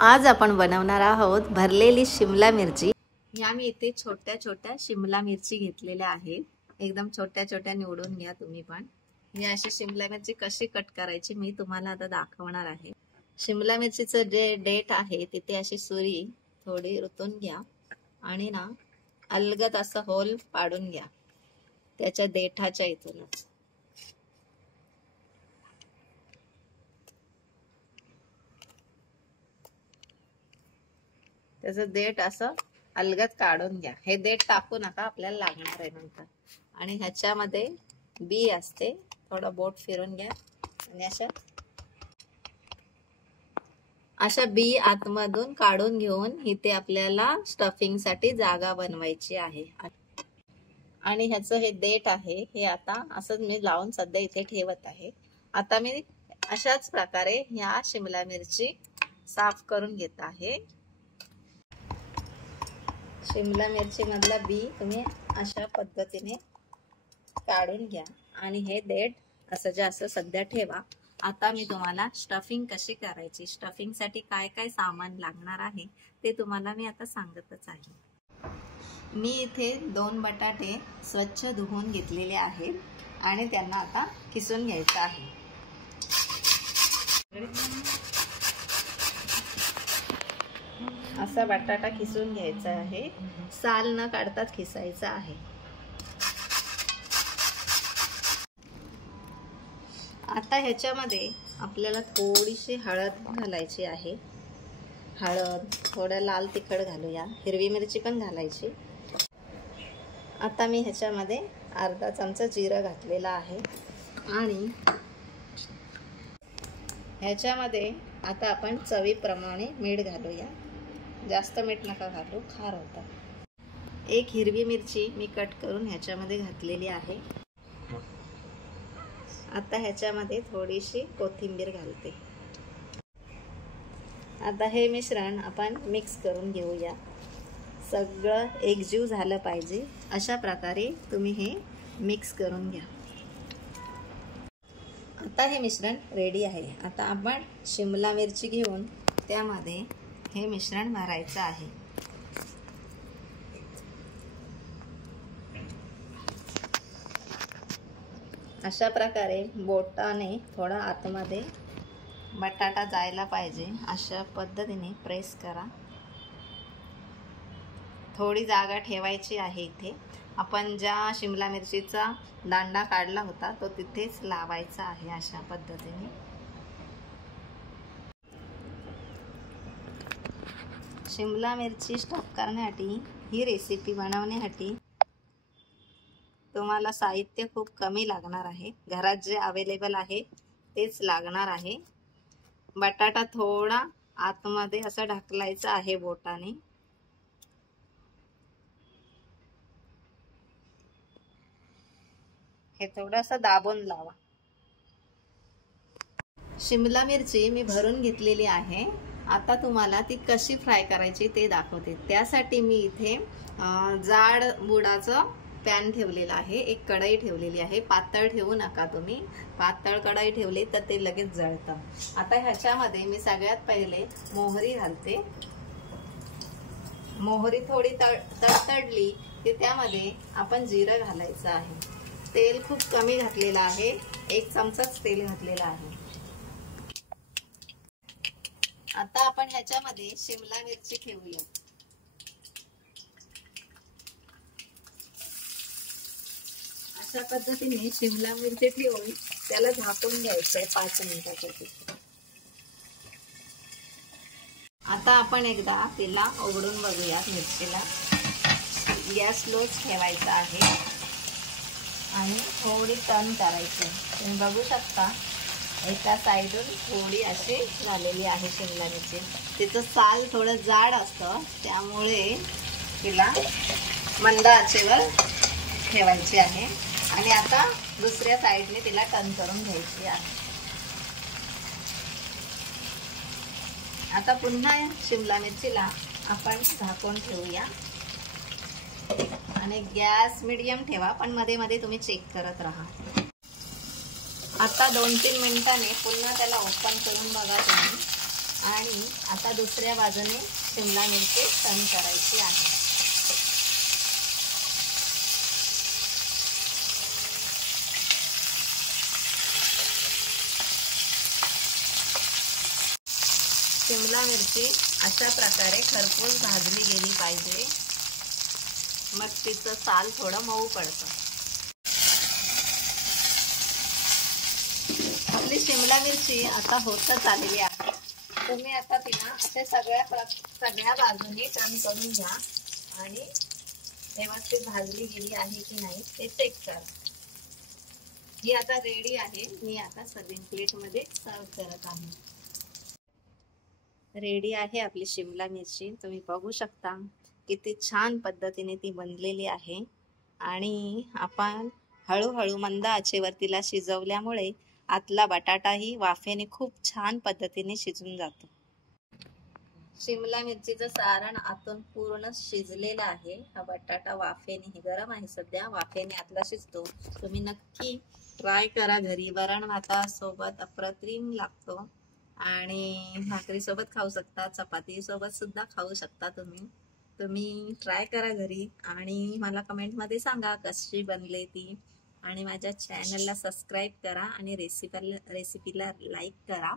आज आपण बनवणार आहोत भरलेली शिमला मिरची। या मी इथे छोट्या छोट्या शिमला मिरची घेतलेल्या आहेत। एकदम छोट्या छोट्या निवडून घ्या तुम्ही पण। ही अशी शिमला मिरची कशी कट करायची मी तुम्हाला आता दाखवणार आहे। शिमला मिरचीचं जे डेट आहे तिथे अशी सुरी थोडी रुतून घ्या आणि ना अलगद असं होल पाडून घ्या त्याच्या देठाच्या इथूनच। त्याचं देठ असं अलगद काढून घ्या। हे देठ टाकू नका, आपल्याला लागणार आहे नंतर। आणि ह्याच्यामध्ये बी असते, थोडं बोट फिरून घ्या आणि अशा बी आतमधून काढून घेऊन इथे आपल्याला स्टफिंग साठी जागा बनवायची आहे। आणि ह्याचं हे देठ आहे हे आता असं मी लावून सध्या इथे ठेवत आहे। आता मी अशाच प्रकारे ह्या शिमला मिरची साफ करून घेत आहे। शिमला मिरची मधला बी तुम्ही अशा पद्धतीने काढून घ्या आणि हे देठ असं सध्या ठेवा। आता मी तुम्हाला स्टफिंग कशी करायची, स्टफिंग साठी काय काय सामान लागणार आहे ते तुम्हाला मी आता सांगतच आहे। मी इथे 2 बटाटे स्वच्छ धुवून घेतलेले आहेत आणि त्यांना आता किसून घ्यायचं आहे। असा बटाटा किसून घ्यायचा आहे, साल न काढताच किसायचा आहे। आता ह्याच्यामध्ये आपल्याला थोडीशी हळद घालायची आहे। हळद, थोडं लाल तिखट घालूया, हिरवी मिरची पण घालायची। आता मी ह्याच्यामध्ये अर्धा चमचा जिरं घातलेला आहे आणि ह्याच्यामध्ये आता आपण चवीप्रमाणे मीठ घालूया। जास्त मीठ नका घालू, खार होता। एक हिरवी मिरची मी कट करून ह्याच्यामध्ये घातलेली आहे। आता ह्याच्यामध्ये थोडीशी कोथिंबीर घालते। आता हे मिश्रण आपण मिक्स करून घेऊया। सगळं एकजीव झालं पाहिजे, अशा प्रकारे तुम्ही हे मिक्स करून घ्या। आता हे मिश्रण रेडी आहे। आता आपण शिमला मिरची घेऊन त्यामध्ये हे मिश्रण भरायचं आहे। अशा प्रकारे बोटाने थोडा आतमध्ये बटाटा जायला पाहिजे, अशा पद्धतीने प्रेस करा। थोडी जागा ठेवायची आहे इथे। आपण ज्या शिमला मिरचीचा दांडा काढला होता तो तिथेच लावायचा आहे अशा पद्धतीने। शिमला मिरची स्टफ करण्यासाठी ही रेसिपी बनवण्यासाठी तुम्हाला साहित्य खूप कमी लागणार आहे। घरात जे अवेलेबल आहे तेच लागणार आहे। बटाटा थोडा आतमध्ये असं ढकलायचा आहे बोटाने। हे थोडंसं दाबून लावा। शिमला मिरची मी भरून घेतलेली आहे। आता तुम्हाला ती कशी फ्राय करायची ते दाखवते। त्यासाठी मी इथे जाड बुडाचं पॅन ठेवलेला आहे, एक कढई ठेवलेली आहे। पातळ ठेवू नका तुम्ही, पातळ कढई ठेवली तर ते लगेच जळतं। आता ह्याच्यामध्ये मी सगळ्यात पहिले मोहरी घालते। मोहरी थोडी तडतडली की त्यामध्ये आपण जिरं घालायचं आहे। तेल खूप कमी घातलेलं आहे, 1 चमचाच तेल घातलेलं आहे। आता आपण ह्याच्यामध्ये शिमला मिरची ठेवूया। अशा पद्धतीने शिमला मिरची ठेवून त्याला झाकून घ्यायचंय 5 मिनिटासाठी। आता आपण एकदा तिला उघडून बघूया मिरचीला। गॅस लोच ठेवायचा आहे आणि थोडी टर्न करायची। तुम्ही बघू शकता एका साइडून थोडी अशी झालेली आहे शिमला मिरची। तिचं साल थोडं जाड असतं त्यामुळे तिला मंद आचेवर ठेवायची आहे। आणि आता दुसऱ्या साइडने तिला टर्न करून घ्यायची आहे। आता पुन्हा शिमला मिरचीला आपण झाकून ठेवूया आणि गॅस मीडियम ठेवा, पण मध्ये मध्ये तुम्ही चेक करत राहा। आता 2-3 मिनिटांनी पुन्हा त्याला ओपन करून बघा तुम्ही। आणि आता दुसऱ्या बाजूने शिमला मिरची टर्न करायची आहे. शिमला मिरची अशा प्रकारे खरपूस भाजली गेली पाहिजे, मग तिचं साल थोडं मऊ पडतं. आपली शिमला मिरची आता होतच आलेली आहे. तुम्ही आता तिला असे सगळ्या बाजूने टर्न करून घ्या आणि व्यवस्थित भाजली गेली आहे की नाही ते चेक करा. ही आता रेडी आहे. मी आता सर्विंग प्लेट मध्ये सर्व करत आहे. रेडी आहे आपली शिमला मिरची. तुम्ही बघू शकता किती छान पद्धतीने ती बनलेली आहे. आणि आपण हळूहळू मंद आचेवर तिला शिजवल्यामुळे आतला बटाटाही वाफेने खूप छान पद्धतीने शिजून जातो. शिमला मिरचीचं सारण आतून पूर्ण शिजलेलं आहे. हा बटाटा वाफेने, गरम आहे सध्या, वाफेने आतला शिजतो. तुम्ही नक्की ट्राय करा घरी. वरण भातासोबत अप्रतिम लागतो आणि भाकरी सोबत खाऊ शकता, चपाती सोबत सुद्धा खाऊ शकता. तुम्ही ट्राय करा घरी आणि मला कमेंटमध्ये सांगा कशी बनले ती. आणि माझ्या चॅनलला सबस्क्राईब करा आणि रेसिपीला लाईक करा.